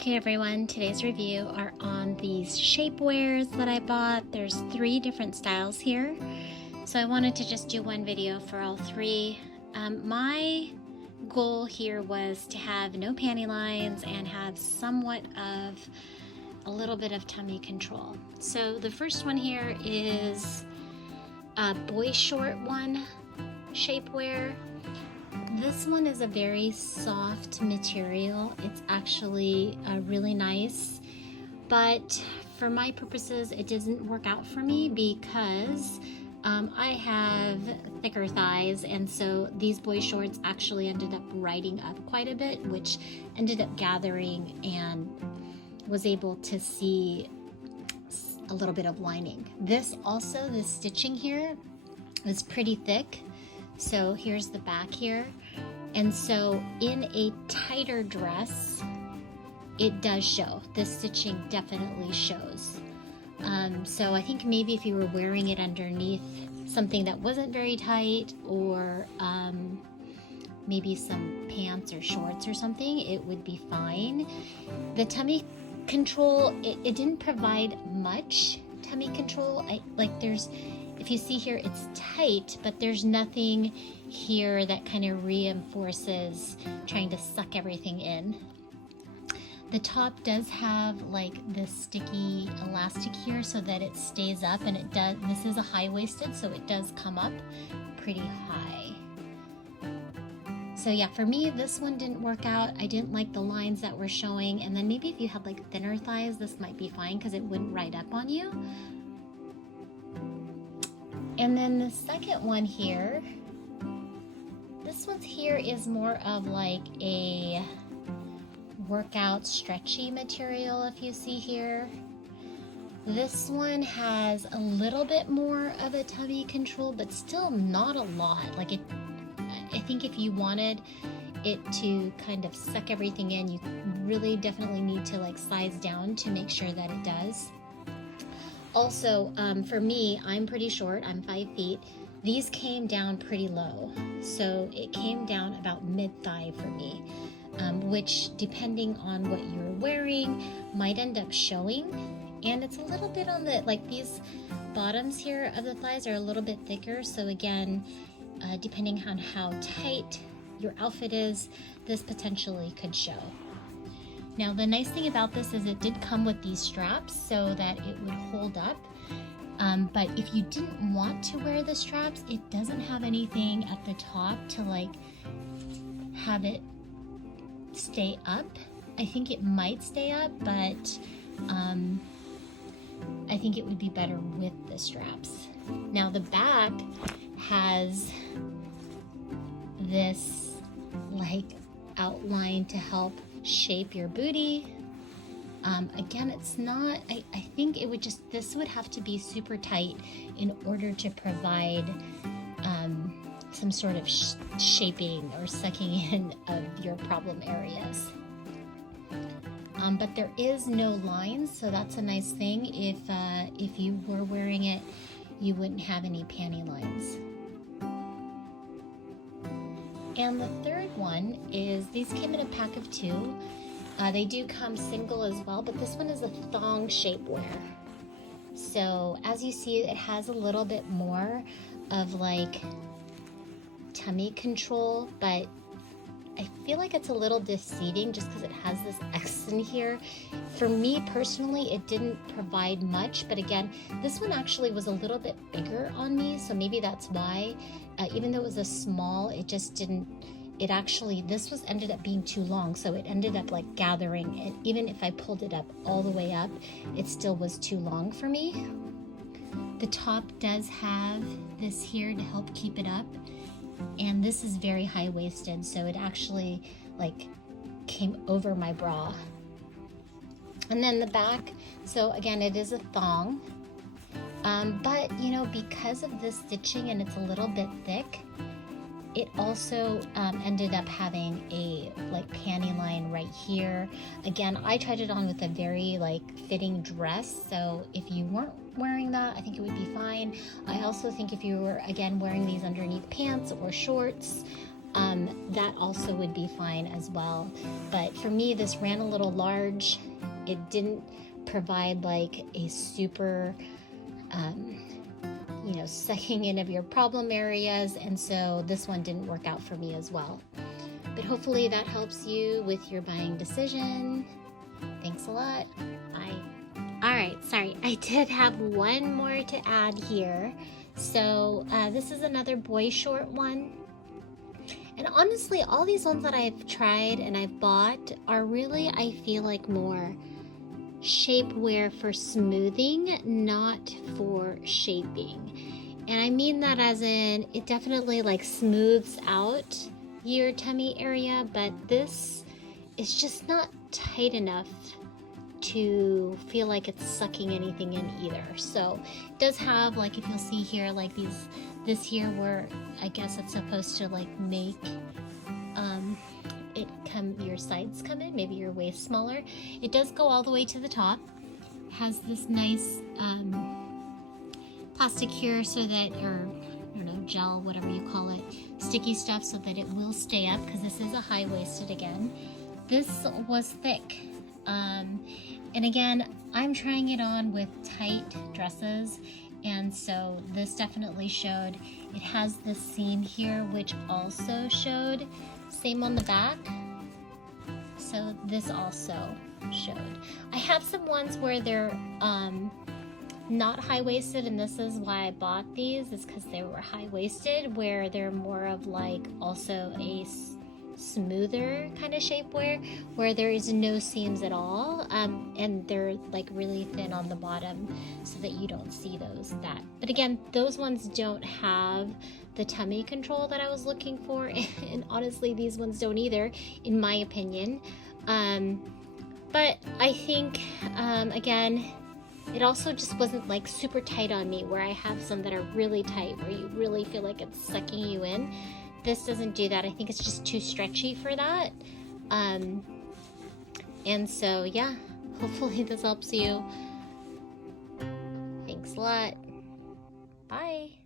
Okay everyone, today's review are on these shapewears that I bought. There's 3 different styles here. So I wanted to just do one video for all 3. My goal here was to have no panty lines and have somewhat of a little bit of tummy control. So the first one here is a boy short one, shapewear. This one is a very soft material. It's actually really nice, but for my purposes it doesn't work out for me because I have thicker thighs, and so these boy shorts actually ended up riding up quite a bit, which ended up gathering and was able to see a little bit of lining. This stitching here is pretty thick. So here's the back here. And so in a tighter dress, it does show. This stitching definitely shows. So I think maybe if you were wearing it underneath something that wasn't very tight, or maybe some pants or shorts or something, it would be fine. The tummy control, it didn't provide much tummy control. If you see here, it's tight, but there's nothing here that kind of reinforces trying to suck everything in. The top does have like this sticky elastic here so that it stays up, and it does, this is a high-waisted, so it does come up pretty high. So yeah, for me, this one didn't work out. I didn't like the lines that were showing, and then maybe if you had like thinner thighs, this might be fine because it wouldn't ride up on you. And then the second one here, this one here is more of like a workout stretchy material, if you see here. This one has a little bit more of a tummy control, but still not a lot. Like I think if you wanted it to kind of suck everything in, you really definitely need to like size down to make sure that it does. Also, for me, I'm pretty short, I'm 5 feet. These came down pretty low. So it came down about mid-thigh for me, which depending on what you're wearing might end up showing. And it's a little bit on the, like these bottoms here of the thighs are a little bit thicker. So again, depending on how tight your outfit is, this potentially could show. Now the nice thing about this is it did come with these straps so that it would hold up, but if you didn't want to wear the straps, it doesn't have anything at the top to like have it stay up. I think it might stay up, but I think it would be better with the straps. Now the back has this like outline to help shape your booty. Again, it's not, I think it would just, this would have to be super tight in order to provide some sort of shaping or sucking in of your problem areas. But there is no lines, so that's a nice thing. If you were wearing it, you wouldn't have any panty lines. And the third one is, these came in a pack of 2. They do come single as well, but this one is a thong shapewear. So as you see, it has a little bit more of like tummy control, but I feel like it's a little deceiving just because it has this X in here. For me personally, it didn't provide much, but again, this one actually was a little bit bigger on me, so maybe that's why. Even though it was a small, it just didn't, it actually, this was ended up being too long, so it ended up like gathering, and even if I pulled it up all the way up, it still was too long for me. The top does have this here to help keep it up, and this is very high-waisted, so it actually like came over my bra. And then the back, so again, it is a thong, but you know, because of this stitching and it's a little bit thick, it also ended up having a like panty line right here. Again, I tried it on with a very like fitting dress, so if you weren't wearing that, I think it would be fine. I also think if you were, again, wearing these underneath pants or shorts, that also would be fine as well. But for me, this ran a little large. It didn't provide like a super, you know, sucking in of your problem areas, and so this one didn't work out for me as well. But hopefully that helps you with your buying decision. Thanks a lot. Bye. All right, sorry, I did have one more to add here. So this is another boy short one. And honestly, all these ones that I've tried and I've bought are really, I feel like, more shapewear for smoothing, not for shaping. And I mean that as in, it definitely like smooths out your tummy area, but this is just not tight enough to feel like it's sucking anything in either. So it does have, like, if you'll see here, like this here where I guess it's supposed to like make your sides come in, maybe your waist smaller. It does go all the way to the top. It has this nice plastic here so that, or I don't know, gel, whatever you call it, sticky stuff, so that it will stay up, because this is a high-waisted again. This was thick. And again, I'm trying it on with tight dresses, and so this definitely showed. It has this seam here, which also showed. Same on the back. So this also showed. I have some ones where they're not high-waisted, and this is why I bought these, is because they were high-waisted, where they're more of like also a smoother kind of shapewear, where there is no seams at all, and they're like really thin on the bottom so that you don't see that. But again, those ones don't have the tummy control that I was looking for, and honestly these ones don't either, in my opinion. But I think again, it also just wasn't like super tight on me, where I have some that are really tight, where you really feel like it's sucking you in. This doesn't do that. I think it's just too stretchy for that. And so, yeah, hopefully this helps you. Thanks a lot. Bye.